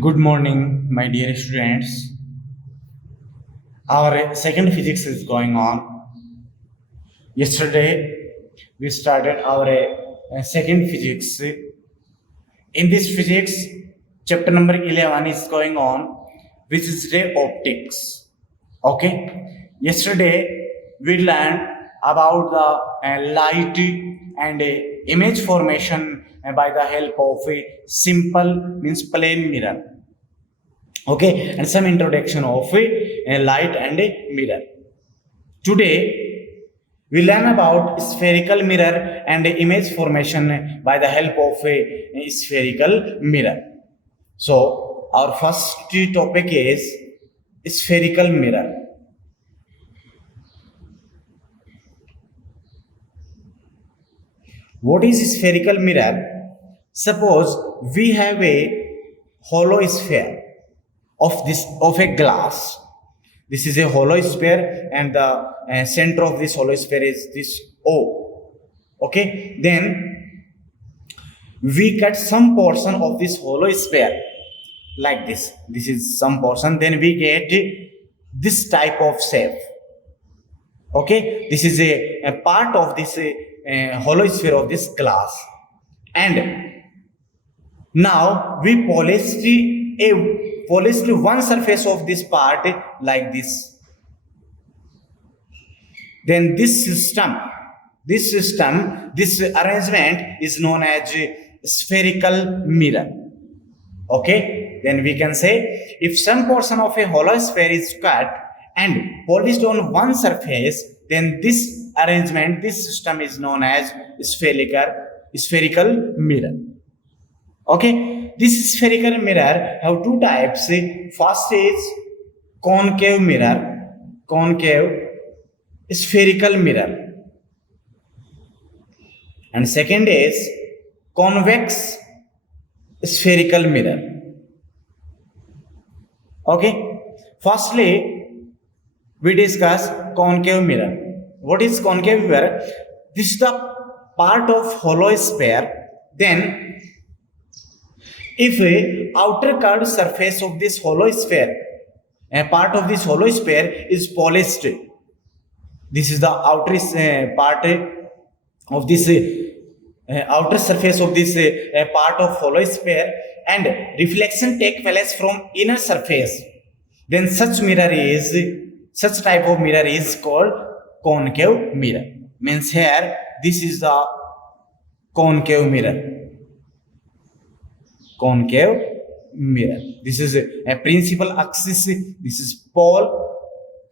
Good morning, my dear students. Our second physics is going on. Yesterday, we started our second physics. In this physics, chapter number 11 is going on, which is ray optics. Okay. Yesterday, we learned about the light and image formation by the help of a simple means plane mirror. Okay, and some introduction of a light and a mirror. Today, we learn about spherical mirror and image formation by the help of a spherical mirror. So, our first topic is spherical mirror. What is spherical mirror? Suppose we have a hollow sphere of a glass. This is a hollow sphere, and the center of this hollow sphere is this O. Okay, then we cut some portion of this hollow sphere like this. This is some portion. Then we get this type of shape. Okay, this is a part of this hollow sphere of this glass, and now we polished one surface of this part like this. Then this arrangement is known as spherical mirror. Okay, then we can say if some portion of a hollow sphere is cut and polished on one surface, then this arrangement, this system is known as spherical mirror. Okay, this spherical mirror have two types. First is concave mirror, concave spherical mirror, and second is convex spherical mirror. Okay, firstly we discuss concave mirror. What is concave mirror? This is the part of hollow sphere. Then if a outer curved surface of this hollow sphere, a part of this hollow sphere is polished. This is the outer part of this outer surface of this part of hollow sphere, and reflection take place from inner surface. Then such type of mirror is called concave mirror. Means here this is the concave mirror. Concave mirror. This is a principal axis. This is pole.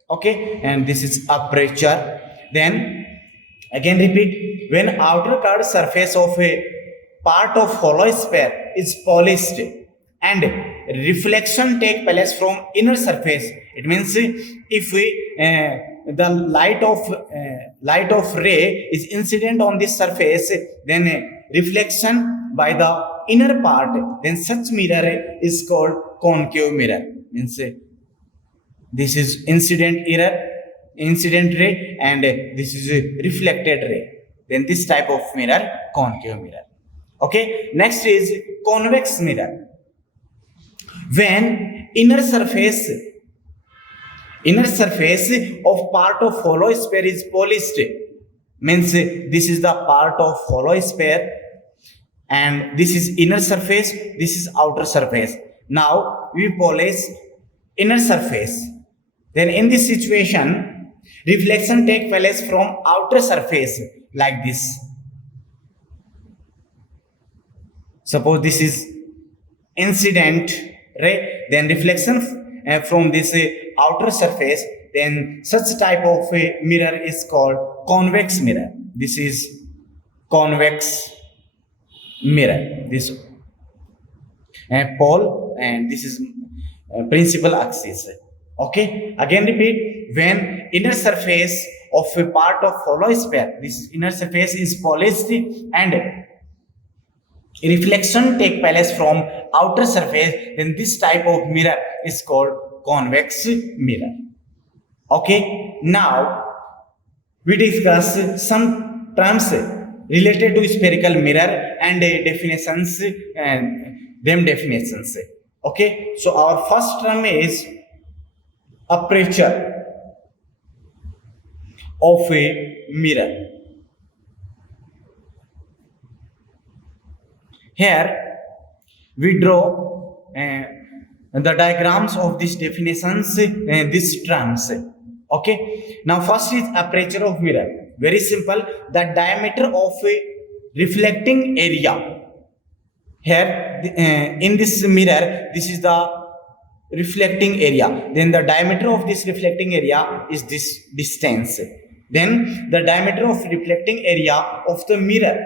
Okay, and this is aperture. Then again repeat, when outer curved surface of a part of hollow sphere is polished and reflection take place from inner surface, it means if the light of ray is incident on this surface, then reflection by the inner part, then such mirror is called concave mirror. Means this is incident ray, and this is a reflected ray. Then this type of mirror, concave mirror. Okay, next is convex mirror. When inner surface of part of hollow sphere is polished, means this is the part of hollow sphere, and this is inner surface, this is outer surface. Now we polish inner surface. Then in this situation, reflection take place from outer surface like this. Suppose this is incident ray, then reflection from this outer surface, then such type of mirror is called convex mirror. This is convex mirror. This pole, and this is principal axis. Okay, again repeat, when inner surface of a part of hollow sphere, this inner surface is polished and reflection take place from outer surface, then this type of mirror is called convex mirror. Okay, now we discuss some terms related to spherical mirror and definitions. Okay, so our first term is aperture of a mirror. Here we draw the diagrams of these definitions, these terms. Okay, now first is aperture of mirror. Very simple, the diameter of a reflecting area. Here in this mirror, this is the reflecting area, then the diameter of this reflecting area is this distance, then the diameter of reflecting area of the mirror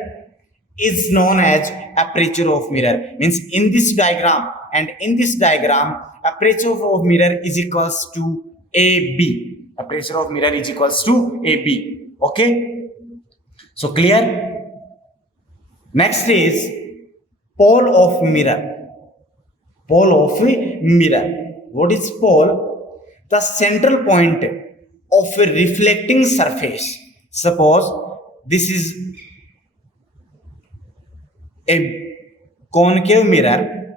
is known as aperture of mirror. Means in this diagram and in this diagram, aperture of mirror is equals to AB. Aperture of mirror is equals to AB. Okay, so clear. Next is pole of mirror. Pole of a mirror. What is pole? The central point of a reflecting surface. Suppose this is a concave mirror.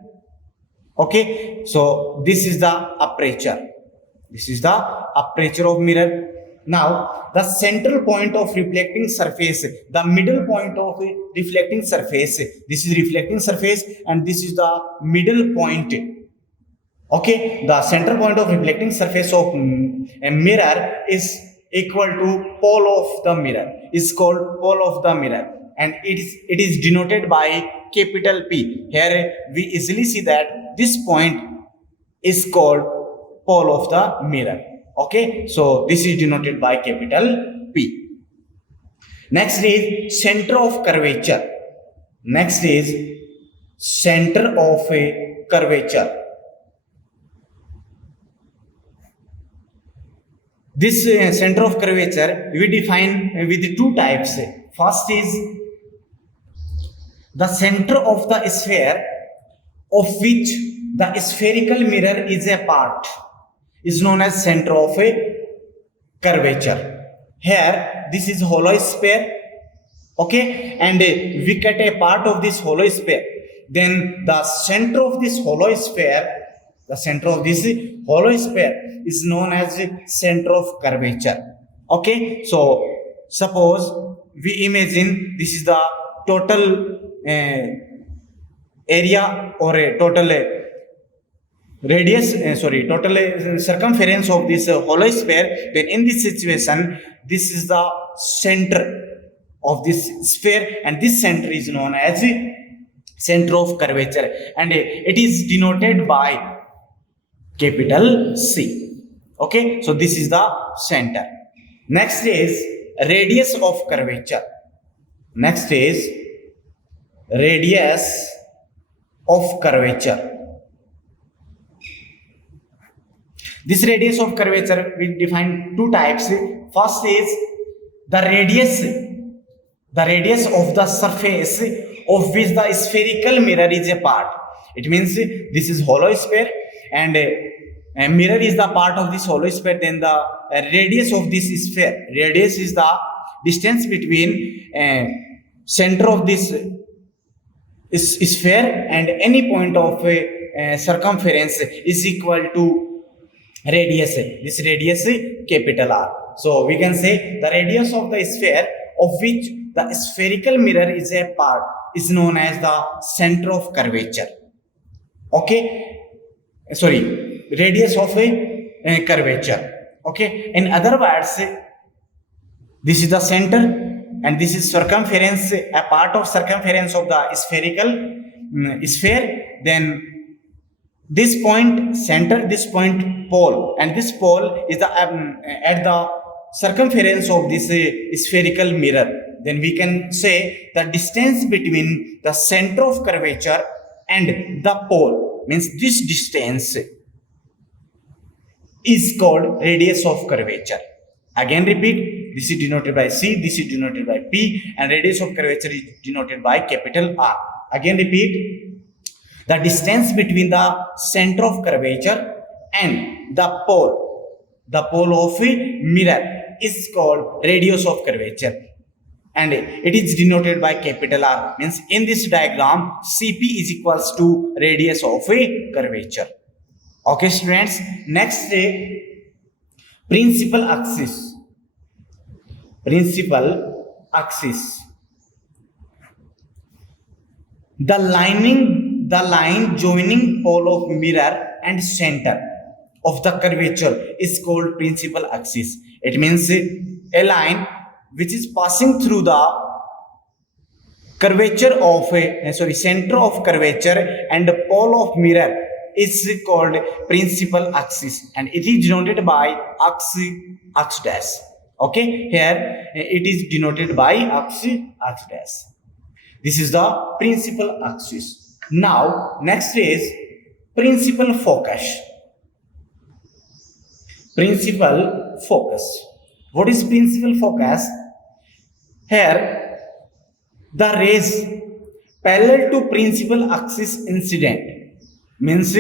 Okay, so this is the aperture. This is the aperture of mirror. Now, the central point of reflecting surface, the middle point of a reflecting surface, this is reflecting surface and this is the middle point. Okay, the central point of reflecting surface of a mirror is equal to pole of the mirror, is called pole of the mirror, and it is denoted by capital P. Here we easily see that this point is called pole of the mirror. Okay, so this is denoted by capital P. Next is center of curvature. Next is center of a curvature. This center of curvature we define with two types. First is the center of the sphere of which the spherical mirror is a part is known as center of a curvature. Here this is hollow sphere. Okay, and we cut a part of this hollow sphere. Then the center of this hollow sphere, the center of this hollow sphere is known as center of curvature. Okay, so suppose we imagine this is the total area or a total radius, total circumference of this hollow sphere. Then in this situation, this is the center of this sphere and this center is known as center of curvature and it is denoted by capital C. Okay, so this is the center. Next is radius of curvature. Next is radius of curvature. This radius of curvature we define two types. First is the radius of the surface of which the spherical mirror is a part. It means this is hollow sphere and a mirror is the part of this hollow sphere. Then the radius of this sphere, radius is the distance between center of this sphere and any point of circumference is equal to radius. This radius capital R. So we can say the radius of the sphere of which the spherical mirror is a part is known as the center of curvature. Okay, sorry, radius of a curvature. Okay, in other words, this is the center and this is circumference, a part of circumference of the spherical sphere. Then this point center, this point pole, and this pole is the at the circumference of this spherical mirror. Then we can say the distance between the center of curvature and the pole, means this distance is called radius of curvature. Again repeat, this is denoted by C, this is denoted by P, and radius of curvature is denoted by capital R. Again repeat, the distance between the center of curvature and the pole of a mirror is called radius of curvature. and it is denoted by capital R. Means in this diagram, CP is equals to radius of a curvature. Okay, students. Next, principal axis. Principal axis. The line joining pole of mirror and center of the curvature is called principal axis. It means a line which is passing through the curvature of center of curvature and the pole of mirror is called principal axis, and it is denoted by x dash. Okay, here it is denoted by x dash. This is the principal axis. Now, next is principal focus. Principal focus. What is principal focus? Here, the rays parallel to principal axis incident. Means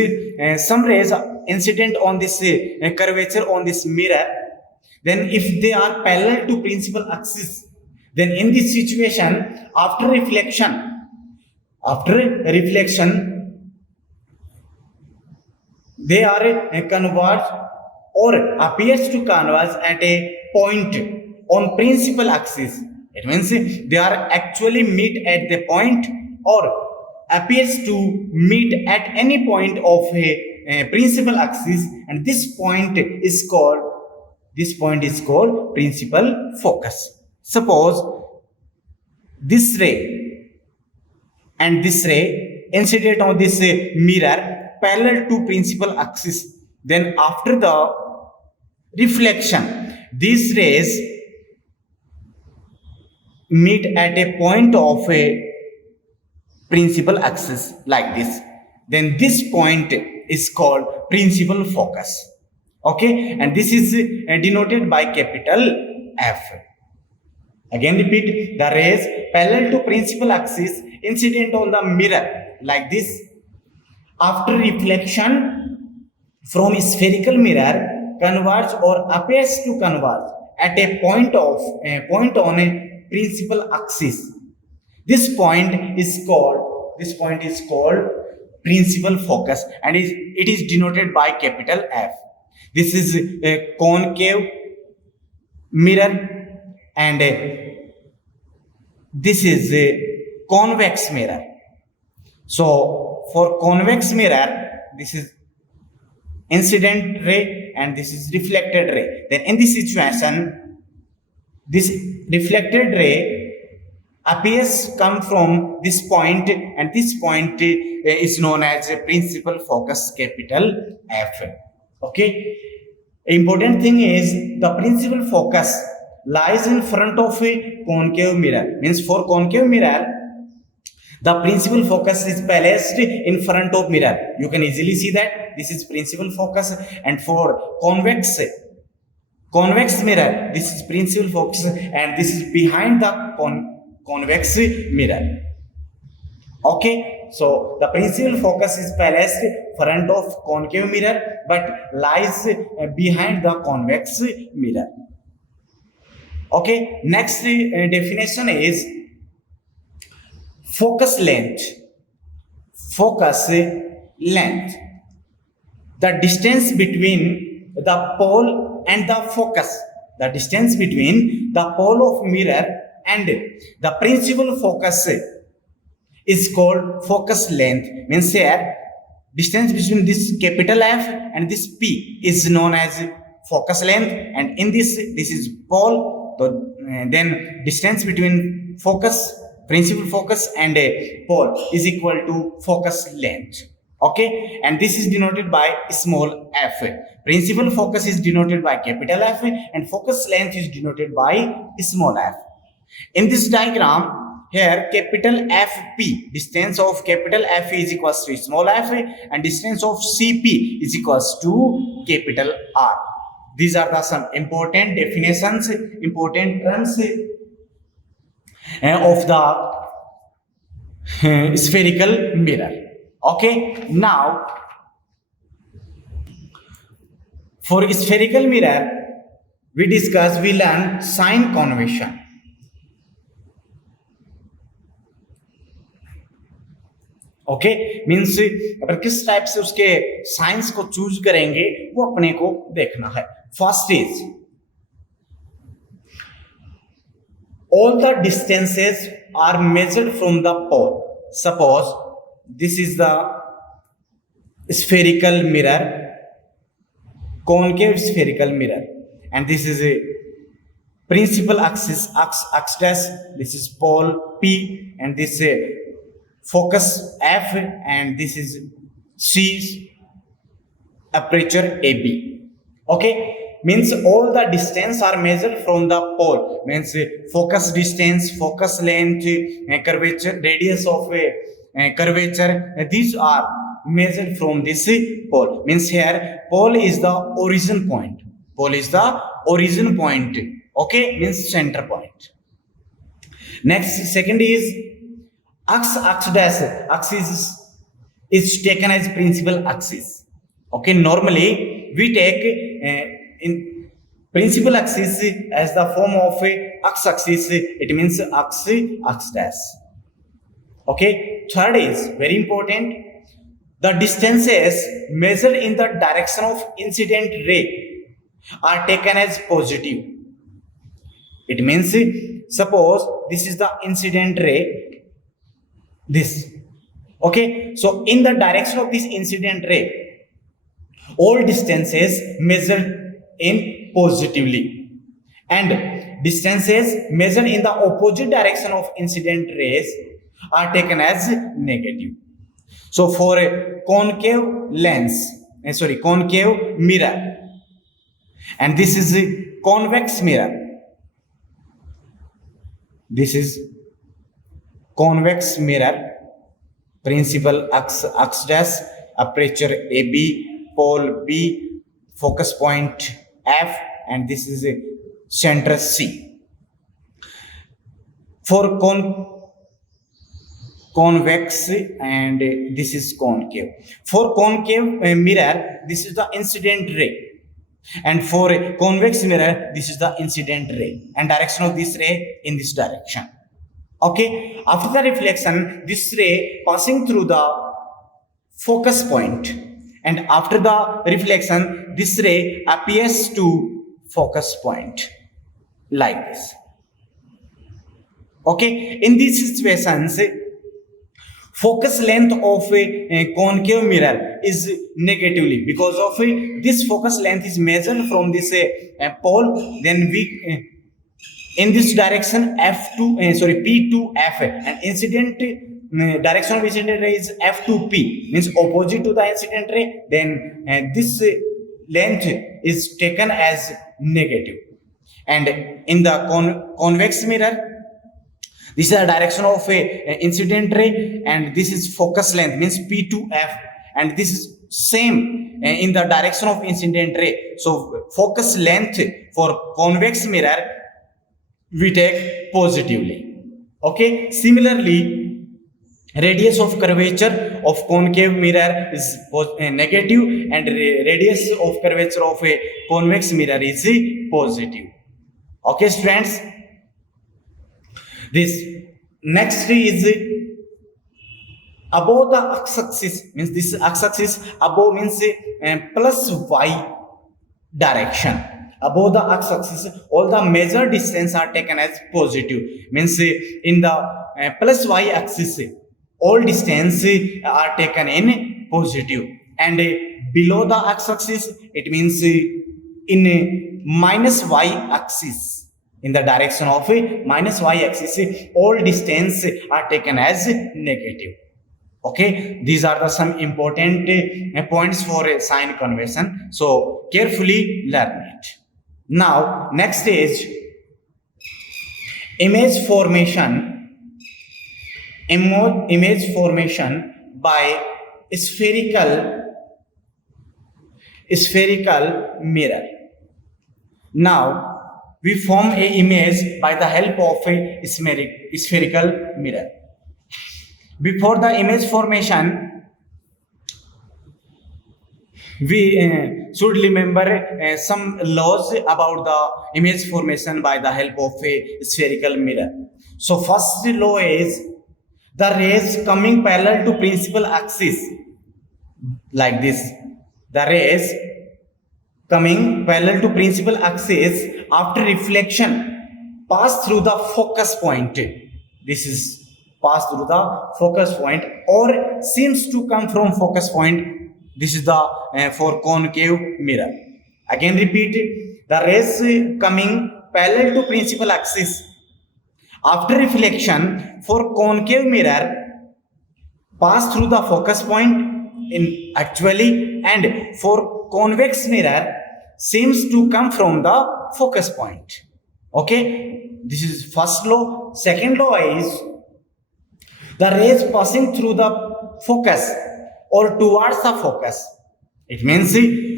some rays incident on this curvature on this mirror. Then if they are parallel to principal axis, then in this situation, after reflection, they are converged or appears to converge at a point on principal axis. It means they are actually meet at the point or appears to meet at any point of a principal axis, and this point is called principal focus. Suppose this ray and this ray incident on this mirror parallel to principal axis. Then after the reflection, these rays meet at a point of a principal axis like this. Then this point is called principal focus. Okay, and this is denoted by capital F. Again repeat, the rays parallel to principal axis incident on the mirror like this. After reflection from spherical mirror converge or appears to converge at a point on a principal axis. This point is called principal focus, and it is denoted by capital F. This is a concave mirror, and this is a convex mirror. So for convex mirror, this is incident ray and this is reflected ray. Then in this situation, this reflected ray appears come from this point, and this point is known as a principal focus, capital F. Okay, important thing is the principal focus lies in front of a concave mirror. Means for concave mirror, the principal focus is placed in front of mirror. You can easily see that this is principal focus, and for convex mirror, this is principal focus, and this is behind the convex mirror. Okay, so the principal focus is placed front of concave mirror but lies behind the convex mirror. Okay, next definition is focus length. Focus length. The distance between the pole and the focus. The distance between the pole of mirror and the principal focus is called focus length. Means here, distance between this capital F and this P is known as focus length, and in this is pole. So, then distance between principal focus and a pole is equal to focus length. Okay, and this is denoted by small f. Principal focus is denoted by capital F, and focus length is denoted by small f. In this diagram, here capital FP, distance of capital F is equals to small f, and distance of CP is equals to capital R. These are the some important definitions, important terms of the spherical mirror. Okay, now for spherical mirror, we learn sign convention. Okay means अपन किस type से उसके science को choose करेंगे वो अपने को देखना है. First is all the distances are measured from the pole. Suppose this is the spherical mirror, concave spherical mirror, and this is a principal axis, x dash, this is pole P, and this focus F, and this is C, aperture AB. Okay, means all the distance are measured from the pole, means focus distance, focus length, curvature, radius of curvature, these are measured from this pole. Means here pole is the origin point, pole is the origin point. Okay, means center point. Next, second is x dash, axis is taken as principal axis. Okay, normally we take in principal axis as the form of a x axis, it means x dash. Okay, third is very important, the distances measured in the direction of incident ray are taken as positive. It means suppose this is the incident ray, this. Okay, so in the direction of this incident ray, all distances measured in positively, and distances measured in the opposite direction of incident rays are taken as negative. So for a concave lens, concave mirror, and this is a convex mirror, this is convex mirror, principal x dash, aperture AB, pole B, focus point F, and this is a center C. For convex, and this is concave. For concave mirror, this is the incident ray, and for a convex mirror, this is the incident ray, and direction of this ray in this direction. Okay, after the reflection, this ray passing through the focus point, and after the reflection, this ray appears to focus point like this. Okay, in these situations, focus length of a concave mirror is negatively, because of this focus length is measured from this pole, then we in this direction P to F, and incident direction of incident ray is F to P, means opposite to the incident ray, then this length is taken as negative. And in the convex mirror, this is the direction of a incident ray, and this is focus length, means P to F, and this is same in the direction of incident ray. So focus length for convex mirror we take positively. Okay, similarly, radius of curvature of concave mirror is negative, and radius of curvature of a convex mirror is positive. Okay, students, this next is above the x-axis, means this x-axis above means plus y direction. Above the x-axis, all the measured distance are taken as positive, means in the plus y-axis, all distance are taken in positive, and below the x-axis, it means in minus y-axis, in the direction of minus y-axis, all distance are taken as negative. Okay, these are the some important points for a sign convention, so carefully learn it. Now next is image formation by spherical mirror. Now we form a image by the help of a spherical mirror. Before the image formation, we should remember some laws about the image formation by the help of a spherical mirror. So first law is the rays coming parallel to principal axis like this. The rays coming parallel to principal axis after reflection pass through the focus point. This is pass through the focus point or seems to come from focus point. This is the for concave mirror. Again repeat it. The rays coming parallel to principal axis after reflection for concave mirror pass through the focus point in actually, and for convex mirror seems to come from the focus point. Okay, this is first law. Second law is the rays passing through the focus or towards the focus. It means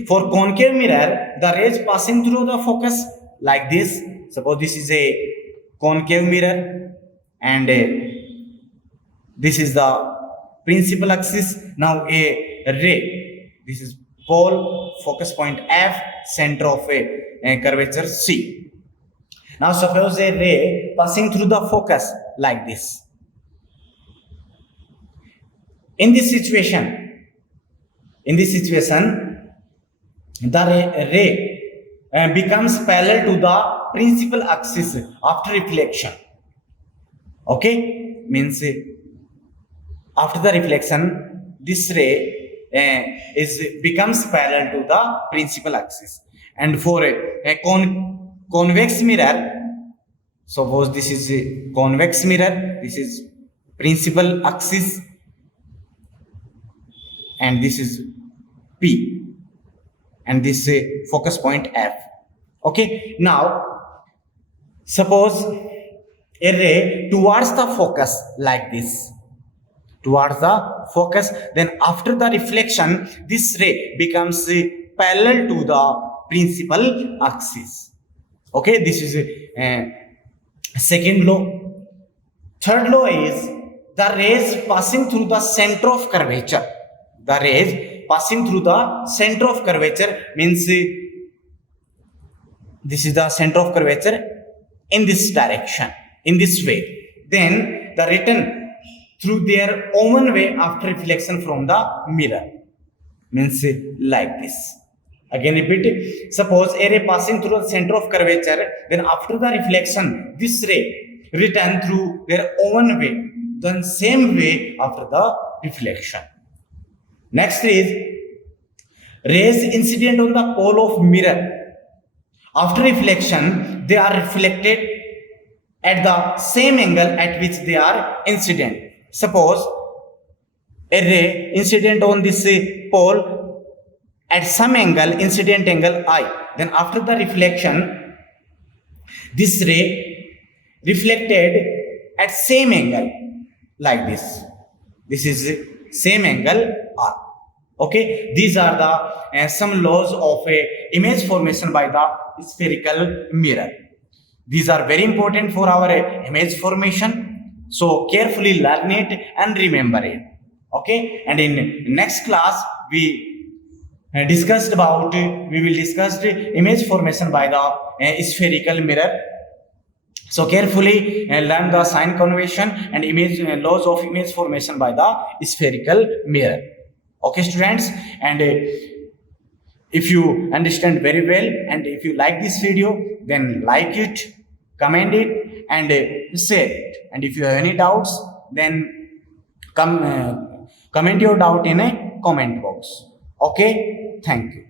for concave mirror the rays passing through the focus like this. Suppose this is a concave mirror and this is the principal axis. Now a ray, this is pole, focus point F, center of a curvature C. Now suppose a ray passing through the focus like this. In this situation, the ray becomes parallel to the principal axis after reflection. Okay, means after the reflection, this ray becomes parallel to the principal axis. And for a convex mirror, suppose this is a convex mirror, this is principal axis, and this is P, and this is a focus point F. Okay, now suppose a ray towards the focus like this. Towards the focus, then after the reflection this ray becomes parallel to the principal axis. Okay, this is second law. Third law is the rays passing through the center of curvature. The rays passing through the center of curvature means this is the center of curvature in this direction, in this way. Then the return through their own way after reflection from the mirror means like this. Again repeat it. Suppose a ray passing through the center of curvature, then after the reflection this ray return through their own way, then same way after the reflection. Next is rays incident on the pole of mirror. After reflection they are reflected at the same angle at which they are incident. Suppose a ray incident on this pole at some angle, incident angle I. Then after the reflection, this ray reflected at same angle like this. This is same angle R. Okay, these are the some laws of a image formation by the spherical mirror. These are very important for our image formation. So carefully learn it and remember it. Okay, and in next class we will discuss the image formation by the spherical mirror. So carefully learn the sign convention and image laws of image formation by the spherical mirror. Okay, students, and if you understand very well and if you like this video, then like it, comment it, and share it. And if you have any doubts, then comment your doubt in a comment box. Okay, thank you.